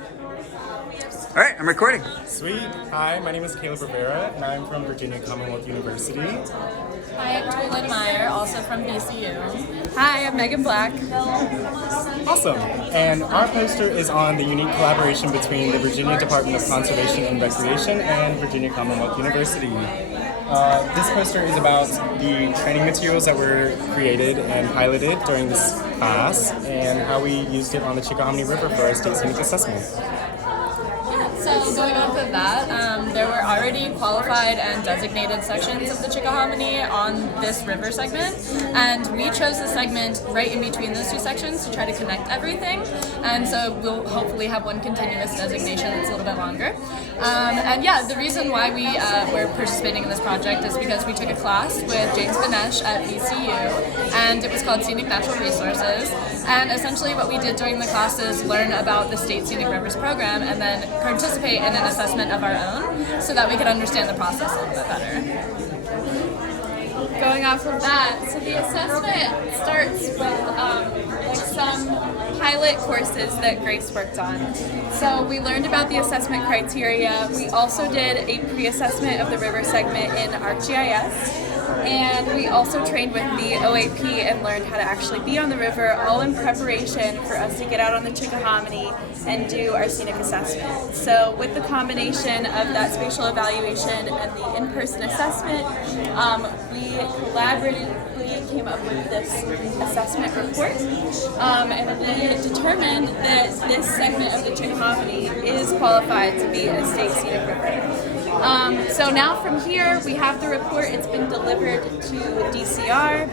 All right, I'm recording. Sweet. Hi, my name is Caleb Rivera, and I'm from Virginia Commonwealth University. Hi, I'm Toylin Meyer, also from VCU. Hi, I'm Megan Black. Awesome. And our poster is on the unique collaboration between the Virginia Department of Conservation and Recreation and Virginia Commonwealth University. This poster is about the training materials that were created and piloted during this class and how we used it on the Chickahominy River for our state scenic assessment. So going off of that, there were already qualified and designated sections of the Chickahominy on this river segment, and we chose the segment right in between those two sections to try to connect everything, and so we'll hopefully have one continuous designation that's a little bit longer. And yeah, the reason why we were participating in this project is because we took a class with James Benesh at VCU, and it was called Scenic Natural Resources, and essentially what we did during the class is learn about the State Scenic Rivers program and then participate in an assessment of our own so that we could understand the process a little bit better. Going off of that, so the assessment starts with some pilot courses that Grace worked on. So we learned about the assessment criteria. We also did a pre-assessment of the river segment in ArcGIS. And we also trained with the OAP and learned how to actually be on the river, all in preparation for us to get out on the Chickahominy and do our scenic assessment. So with the combination of that spatial evaluation and the in-person assessment, we collaboratively came up with this assessment report, and we determined that this segment of the Chickahominy is qualified to be a state scenic river. So now from here, we have the report. It's been delivered to DCR,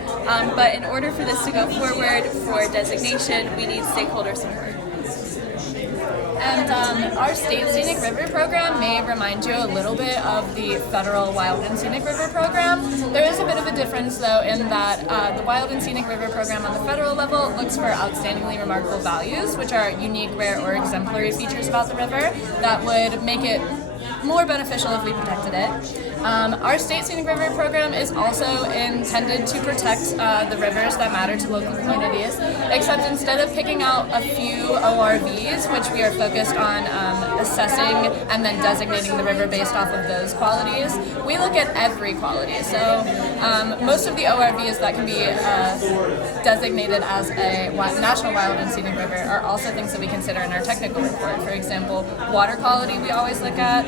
but in order for this to go forward for designation, we need stakeholder support. And our State Scenic River program may remind you a little bit of the Federal Wild and Scenic River program. There is a bit of a difference, though, in that the Wild and Scenic River program on the federal level looks for outstandingly remarkable values, which are unique, rare, or exemplary features about the river that would make it more beneficial if we protected it. Our State Scenic River program is also intended to protect the rivers that matter to local communities, except instead of picking out a few ORVs, which we are focused on assessing and then designating the river based off of those qualities, we look at every quality. So most of the ORVs that can be designated as a National Wild and Scenic River are also things that we consider in our technical report. For example, water quality we always look at,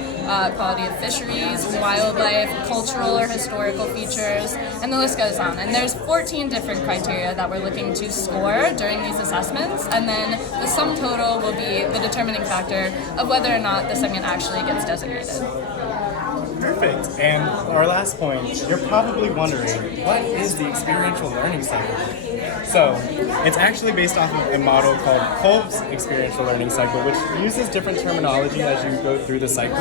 quality of fisheries, wildlife, cultural or historical features, and the list goes on. And there's 14 different criteria that we're looking to score during these assessments, and then the sum total will be the determining factor of whether or not the segment actually gets designated. Perfect. And our last point, you're probably wondering, what is the experiential learning cycle? So, it's actually based off of a model called Kolb's experiential learning cycle, which uses different terminology as you go through the cycle.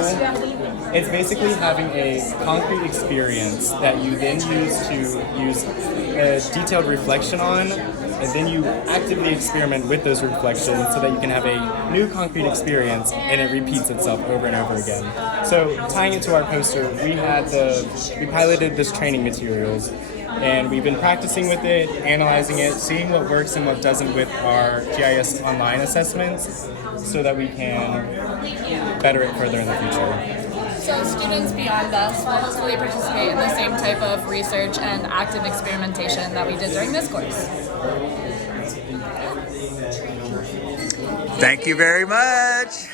It's basically having a concrete experience that you then use a detailed reflection on, and then you actively experiment with those reflections so that you can have a new concrete experience and it repeats itself over and over again. So tying it to our poster, we piloted this training materials, and we've been practicing with it, analyzing it, seeing what works and what doesn't with our GIS online assessments so that we can better it further in the future. So students beyond us will hopefully participate in the same type of research and active experimentation that we did during this course. Thank you very much.